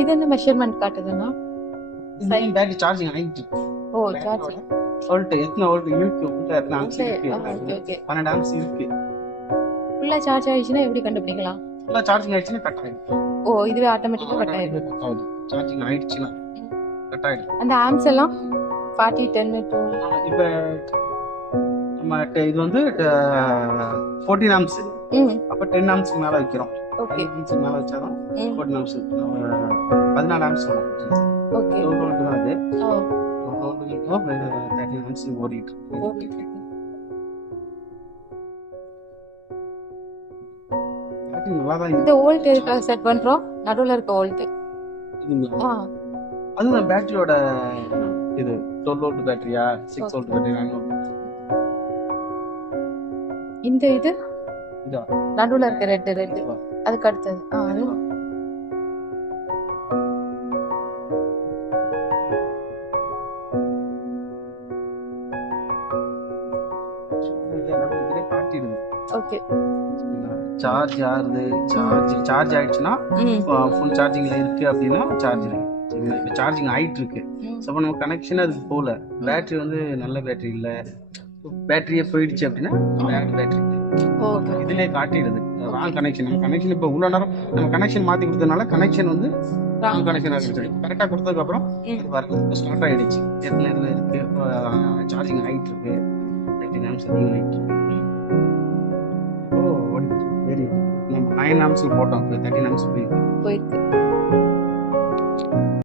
இது என்ன measurement காட்டுதுன்னா? Battery charging ஆயிட்டு ஓ சார்ஜிங். வோல்ட் எத்தனை வோல்ட் இருக்கு உள்ள எத்தனை ஆம்ஸ் இருக்கு ஓகே ஓகே. 12 ஆம்ஸ் இருக்கு. ஃபுல்லா சார்ஜ் ஆயிடுச்சுன்னா எப்படி கண்டுபிடிக்கலாம்? ஃபுல்லா சார்ஜிங் ஆயிடுச்சுன்னா கட் ஆயிடும். ஓ இதுவே ஆட்டோமேட்டிக்கா கட் ஆயிடும். கட் ஆயிடும். சார்ஜிங் ஆயிடுச்சுன்னா கட் ஆயிடும். அந்த ஆம்ஸ் எல்லாம் 40 10 2 இப்போ நம்ம இது வந்து 14 ஆம்ஸ். அப்ப 10 ஆம்ஸ்க்கு மேல வைக்கிறோம். ஓகே. 10 ஆம்ஸ்க்கு மேல வச்சாதான் 14 ஆம்ஸ். 14 ஆம்ஸ் வரும். ஓகே. 12 வோல்ட் தான் அது. ஓ 12 வோல்ட் 13 ஆம்ஸ் ஓடிட்டு இருக்கு. ஓகே. நல்லா தான் இந்த வோல்ட் எதுக்காக செட் பண்றோம்? நடுவுல இருக்க வோல்ட். இதுங்களா? அதுதான் பேட்டரியோட இது 12 வோல்ட் பேட்டரியா 6 வோல்ட் பேட்டரியா? இந்த இது இதா நடுவுல இருக்க ரெட் அதுக்கு அடுத்தது. அது ஓகே. சார்ஜ் ஆகுது. சார்ஜ் ஆயிடுச்சுன்னா ஃபுல் சார்ஜிங்ல இருக்கு அப்படின்னா சார்ஜ் இருக்கு. இப்போ சார்ஜிங் ஆயிட்டு இருக்கு. ஸோ நம்ம கனெக்ஷன் அதுக்கு போகல. பேட்டரி வந்து நல்ல பேட்டரி இல்ல, பேட்டரியே போயிடுச்சு அப்படின்னா பேட்டரி இதுலயே காட்டிடுது ராங் கனெக்ஷன். நம்ம கனெக்ஷன் இப்போ உள்ள நேரம் நம்ம கனெக்ஷன் மாத்தி கொடுத்ததுனால கனெக்ஷன் வந்து ராங் கனெக்ஷன் ஆகிடுச்சு. கரெக்டா கொடுத்ததுக்கு அப்புறம் அது வரது ஸ்டார்ட் ஆயிடுச்சு. எத்தனை இதுல இருக்கு சார்ஜிங் ஆயிட்டு இருக்கு. 13 ஆம்ஸ் அதிகம் ஆயிட்டு இருக்கு. இப்போ ஓடிச்சு. வெரி நம்ம 9 ஆம்ஸ் போட்டோம். 13 ஆம்ஸ் போயிருக்கு.